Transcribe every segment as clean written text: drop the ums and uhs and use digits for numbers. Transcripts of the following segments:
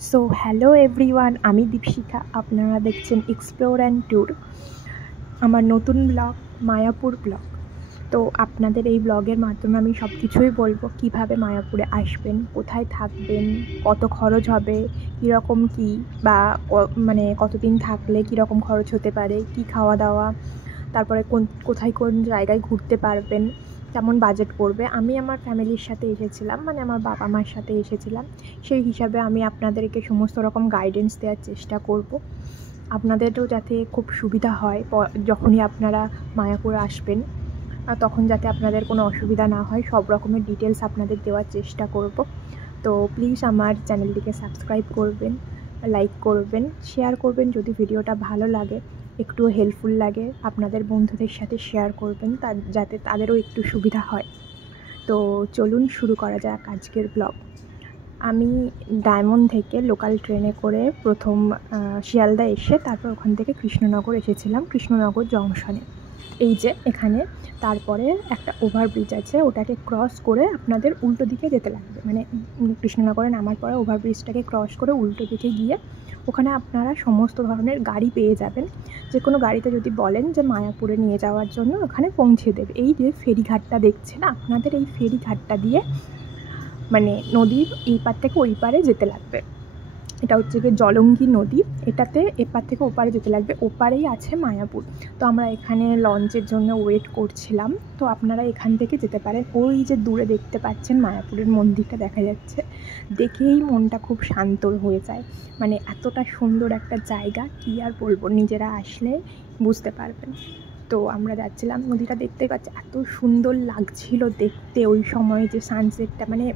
So hello everyone, আমি দীপশিখা। আপনারা দেখছেন এক্সপ্লোর অ্যান্ড ট্যুর, আমার নতুন ব্লগ মায়াপুর ব্লগ। তো আপনাদের এই ব্লগের মাধ্যমে আমি সব কিছুই বলবো, কিভাবে মায়াপুরে আসবেন, কোথায় থাকবেন, কত খরচ হবে, কীরকম কী বা মানে কতদিন থাকলে কীরকম খরচ হতে পারে, কি খাওয়া দাওয়া, তারপরে কোথায় কোন জায়গায় ঘুরতে পারবেন, কেমন বাজেট পড়বে। আমি আমার ফ্যামিলির সাথে এসেছিলাম, মানে আমার বাবা মার সাথে এসেছিলাম। সেই হিসাবে আমি আপনাদেরকে সমস্ত রকম গাইডেন্স দেওয়ার চেষ্টা করব, আপনাদেরও যাতে খুব সুবিধা হয় যখনই আপনারা মায়াপুর আসবেন, তখন যাতে আপনাদের কোনো অসুবিধা না হয়। সব রকমের ডিটেলস আপনাদের দেওয়ার চেষ্টা করব। তো প্লিজ আমার চ্যানেলটিকে সাবস্ক্রাইব করবেন, লাইক করবেন, শেয়ার করবেন যদি ভিডিওটা ভালো লাগে, একটুও হেল্পফুল লাগে। আপনাদের বন্ধুদের সাথে শেয়ার করবেন যাতে তাদেরও একটু সুবিধা হয়। তো চলুন শুরু করা যাক আজকের ব্লগ। আমি ডায়মন্ড থেকে লোকাল ট্রেনে করে প্রথম শিয়ালদা এসে তারপর ওখান থেকে কৃষ্ণনগর এসেছিলাম, কৃষ্ণনগর জংশনে। এই যে এখানে তারপরে একটা ওভারব্রিজ আছে, ওটাকে ক্রস করে আপনাদের উল্টো দিকে যেতে লাগবে। মানে কৃষ্ণনগরে নামার পরে ওভারব্রিজটাকে ক্রস করে উল্টো দিকে গিয়ে ওখানে আপনারা সমস্ত ধরনের গাড়ি পেয়ে যাবেন। যে কোনো গাড়িতে যদি বলেন যে মায়াপুরে নিয়ে যাওয়ার জন্য, ওখানে পৌঁছে দেবে। এই যে ফেরিঘাটটা দেখছেন আপনাদের, এই ফেরিঘাটটা দিয়ে মানে নদীর এই পার থেকে ওই পারে যেতে লাগবে। এটা হচ্ছে গিয়ে জলঙ্গি নদী, এটাতে এপার থেকে ওপারে যেতে লাগবে। ওপারেই আছে মায়াপুর। তো আমরা এখানে লঞ্চের জন্য ওয়েট করছিলাম। তো আপনারা এখান থেকে যেতে পারেন। ওই যে দূরে দেখতে পাচ্ছেন মায়াপুরের মন্দিরটা দেখা যাচ্ছে, দেখেই মনটা খুব শান্ত হয়ে যায়। মানে এতটা সুন্দর একটা জায়গা, কি আর বলবো, নিজেরা আসলে বুঝতে পারবেন। তো আমরা যাচ্ছিলাম, নদীটা দেখতে পাচ্ছি এত সুন্দর লাগছিল দেখতে। ওই সময় যে সানসেটটা, মানে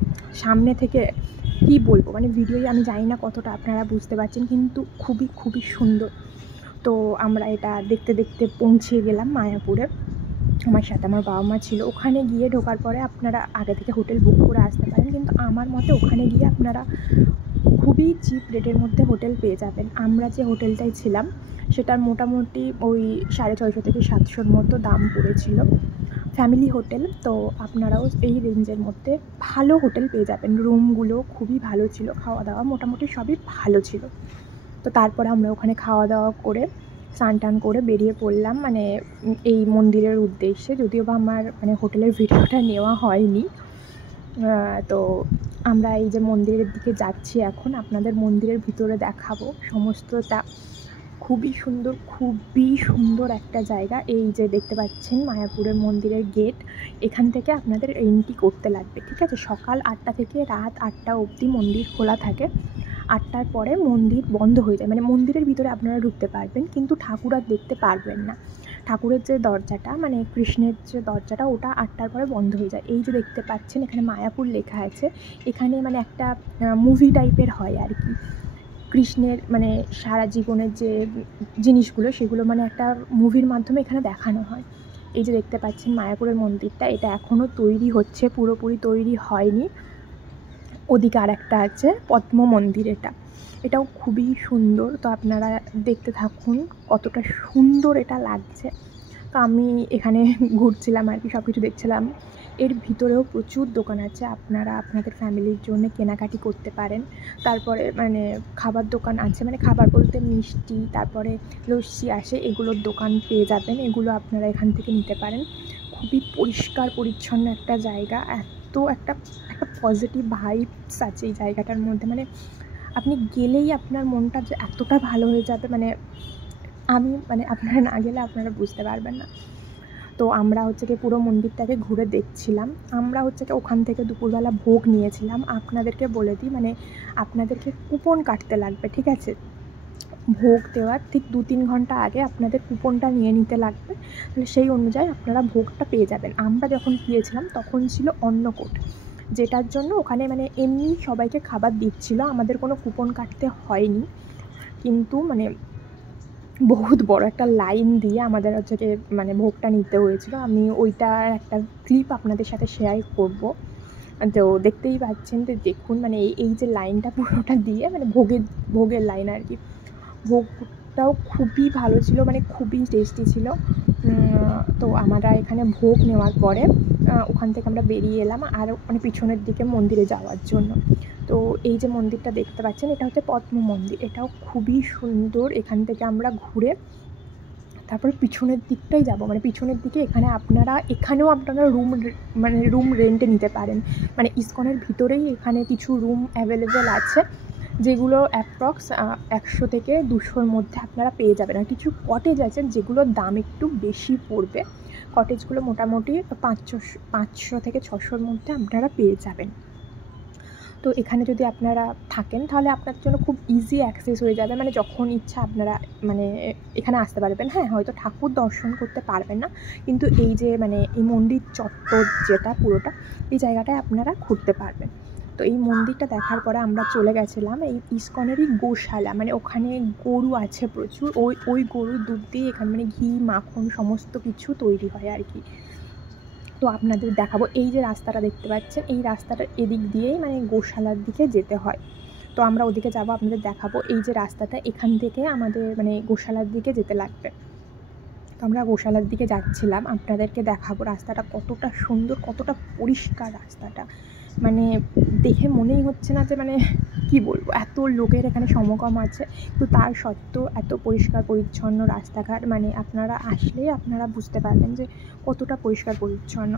সামনে থেকে কি বলবো, মানে ভিডিওই আমি জানি না কতটা আপনারা বুঝতে পারছেন, কিন্তু খুবই খুবই সুন্দর। তো আমরা এটা দেখতে দেখতে পৌঁছে গেলাম মায়াপুরে। আমার সাথে আমার বাবা মা ছিল। ওখানে গিয়ে ঢোকার পরে আপনারা আগে থেকে হোটেল বুক করে আসতে পারেন, কিন্তু আমার মতে ওখানে গিয়ে আপনারা খুবই চিপ রেটের মধ্যে হোটেল পেয়ে যাবেন। আমরা যে হোটেলটায় ছিলাম সেটার মোটামুটি ওই 650 থেকে 700 মতো দাম পড়েছিল, ফ্যামিলি হোটেল। তো আপনারাও এই রেঞ্জের মধ্যে ভালো হোটেল পেয়ে যাবেন। রুমগুলো খুবই ভালো ছিল, খাওয়া দাওয়া মোটামুটি সবই ভালো ছিল। তো তারপরে আমরা ওখানে খাওয়া দাওয়া করে স্নান টান করে বেরিয়ে পড়লাম, মানে এই মন্দিরের উদ্দেশ্যে। যদিও বা আমার মানে হোটেলের ভিডিওটা নেওয়া হয়নি। তো আমরা এই যে মন্দিরের দিকে যাচ্ছি এখন, আপনাদের মন্দিরের ভিতরে দেখাবো সমস্তটা। খুবই সুন্দর, খুবই সুন্দর একটা জায়গা। এই যে দেখতে পাচ্ছেন মায়াপুরের মন্দিরের গেট, এখান থেকে আপনাদের এন্ট্রি করতে লাগবে, ঠিক আছে। সকাল 8টা থেকে রাত 8টা অবধি মন্দির খোলা থাকে। 8টার পরে মন্দির বন্ধ হয়ে যায়। মানে মন্দিরের ভিতরে আপনারা ঢুকতে পারবেন, কিন্তু ঠাকুর আর দেখতে পারবেন না। ঠাকুরের যে দরজাটা, মানে কৃষ্ণের যে দরজাটা, ওটা 8টার পরে বন্ধ হয়ে যায়। এই যে দেখতে পাচ্ছেন এখানে মায়াপুর লেখা আছে। এখানে মানে একটা মুভি টাইপের হয় আর কি, কৃষ্ণের মানে সারা জীবনের যে জিনিসগুলো সেগুলো মানে একটা মুভির মাধ্যমে এখানে দেখানো হয়। এই যে দেখতে পাচ্ছেন মায়াপুরের মন্দিরটা, এটা এখনও তৈরি হচ্ছে, পুরোপুরি তৈরি হয়নি। ওদিকে আর একটা আছে পদ্ম মন্দির, এটাও খুবই সুন্দর। তো আপনারা দেখতে থাকুন কতটা সুন্দর এটা লাগছে। তো আমি এখানে ঘুরছিলাম আর কি, সব কিছু দেখছিলাম। এর ভিতরেও প্রচুর দোকান আছে, আপনারা আপনাদের ফ্যামিলির জন্য কেনাকাটি করতে পারেন। তারপরে মানে খাবার দোকান আছে, মানে খাবার বলতে মিষ্টি, তারপরে লস্যি আসে, এগুলোর দোকান পেয়ে যাবেন। এগুলো আপনারা এখান থেকে নিতে পারেন। খুবই পরিষ্কার পরিচ্ছন্ন একটা জায়গা, এত একটা পজিটিভ ভাইবস আছে এই জায়গাটার মধ্যে। মানে আপনি গেলেই আপনার মনটা যে এতটা ভালো হয়ে যাবে, মানে আপনারা না গেলে আপনারা বুঝতে পারবেন না। তো আমরা হচ্ছে কি পুরো মন্দিরটাকে ঘুরে দেখছিলাম। আমরা হচ্ছে কি ওখান থেকে দুপুরবেলা ভোগ নিয়েছিলাম। আপনাদেরকে বলে দিই, মানে আপনাদেরকে কুপন কাটতে লাগবে, ঠিক আছে। ভোগ দেওয়ার ঠিক 2-3 ঘন্টা আগে আপনাদের কুপনটা নিয়ে নিতে লাগবে, তাহলে সেই অনুযায়ী আপনারা ভোগটা পেয়ে যাবেন। আমরা যখন গিয়েছিলাম তখন ছিল অন্নকূট, যেটার জন্য ওখানে মানে এমনি সবাইকে খাবার দিচ্ছিল, আমাদের কোনো কুপন কাটতে হয়নি। কিন্তু মানে বহুত বড় একটা লাইন দিয়ে আমাদের হচ্ছে যে মানে ভোগটা নিতে হয়েছিল। আমি ওইটার একটা ক্লিপ আপনাদের সাথে শেয়ার করব। তো দেখতেই পাচ্ছেন, তো দেখুন মানে এই যে লাইনটা পুরোটা দিয়ে, মানে ভোগের লাইন আর কি। ভোগটাও খুবই ভালো ছিল, মানে খুবই টেস্টি ছিল। তো আমরা এখানে ভোগ নেওয়ার পরে ওখান থেকে আমরা বেরিয়ে এলাম আর মানে পিছনের দিকে মন্দিরে যাওয়ার জন্য। তো এই যে মন্দিরটা দেখতে পাচ্ছেন এটা হচ্ছে পদ্ম মন্দির, এটাও খুবই সুন্দর। এখান থেকে আমরা ঘুরে তারপর পিছনের দিকটাই যাব, মানে পিছনের দিকে এখানেও আপনারা রুম রেন্টে নিতে পারেন। মানে ইসকনের ভিতরেই এখানে কিছু রুম অ্যাভেলেবেল আছে, যেগুলো অ্যাপ্রক্স 100 থেকে 200-র মধ্যে আপনারা পেয়ে যাবেন। আর কিছু কটেজ আছে যেগুলোর দাম একটু বেশি পড়বে, কটেজগুলো মোটামুটি 500 থেকে 600-র মধ্যে আপনারা পেয়ে যাবেন। তো এখানে যদি আপনারা থাকেন তাহলে আপনাদের জন্য খুব ইজি অ্যাক্সেস হয়ে যাবে, মানে যখন ইচ্ছা আপনারা মানে এখানে আসতে পারবেন। হ্যাঁ, হয়তো ঠাকুর দর্শন করতে পারবেন না, কিন্তু এই যে মানে এই মন্দির চত্বর যেটা পুরোটা, এই জায়গাটায় আপনারা ঘুরতে পারবেন। তো এই মন্দিরটা দেখার পরে আমরা চলে গেছিলাম এই ইসকনেরই গোশালা, মানে ওখানে গরু আছে প্রচুর, ওই গরুর দুধ দিয়ে এখানে মানে ঘি মাখন সমস্ত কিছু তৈরি হয় আর কি। তো আপনাদের দেখাবো, এই যে রাস্তাটা দেখতে পাচ্ছেন, এই রাস্তাটার এদিক দিয়েই মানে গোশালার দিকে যেতে হয়। তো আমরা ওদিকে যাব, আপনাদের দেখাবো। এই যে রাস্তাটা, এখান থেকে আমাদের মানে গোশালার দিকে যেতে লাগবে। তো আমরা গোশালার দিকে যাচ্ছিলাম, আপনাদেরকে দেখাবো রাস্তাটা কতটা সুন্দর, কতটা পরিষ্কার রাস্তাটা। মানে দেখে মনেই হচ্ছে না যে মানে কি বলবো, এত লোকের এখানে সমাগম আছে, তো তার সত্ত্বেও এত পরিষ্কার পরিচ্ছন্ন রাস্তাঘাট। মানে আপনারা আসলেই আপনারা বুঝতে পারবেন যে কতটা পরিষ্কার পরিচ্ছন্ন।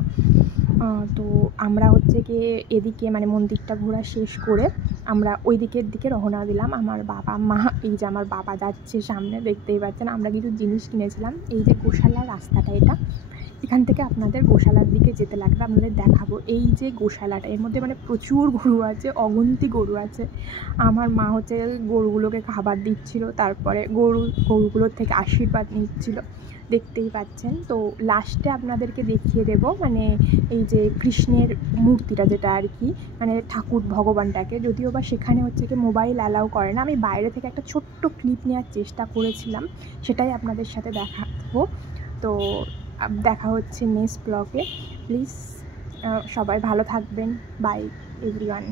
তো আমরা হচ্ছে গিয়ে এদিকে মানে মন্দিরটা ঘোরা শেষ করে আমরা ওই দিকের দিকে রওনা দিলাম। আমার বাবা মা, এই যে আমার বাবা যাচ্ছে সামনে, দেখতেই পাচ্ছেন। আমরা কিছু জিনিস কিনেছিলাম। এই যে গোশালার রাস্তাটা, এখান থেকে আপনাদের গোশালার দিকে যেতে লাগবে। আপনাদের দেখাবো এই যে গোশালাটা, এর মধ্যে মানে প্রচুর গরু আছে, অগুন্তি গরু আছে। আমার মা হচ্ছে গরুগুলোকে খাবার দিচ্ছিল, তারপরে গরুগুলোর থেকে আশীর্বাদ নিচ্ছিল, দেখতেই পাচ্ছেন। তো লাস্টে আপনাদেরকে দেখিয়ে দেব মানে এই যে কৃষ্ণের মূর্তিটা, যেটা আর কি মানে ঠাকুর ভগবানটাকে, যদিও বা সেখানে হচ্ছে কি মোবাইল অ্যালাউ করে না। আমি বাইরে থেকে একটা ছোট্ট ক্লিপ নেওয়ার চেষ্টা করেছিলাম, সেটাই আপনাদের সাথে দেখাবো। তো দেখা হচ্ছে নেক্সট ব্লগে। প্লিজ সবাই ভালো থাকবেন। By everyone.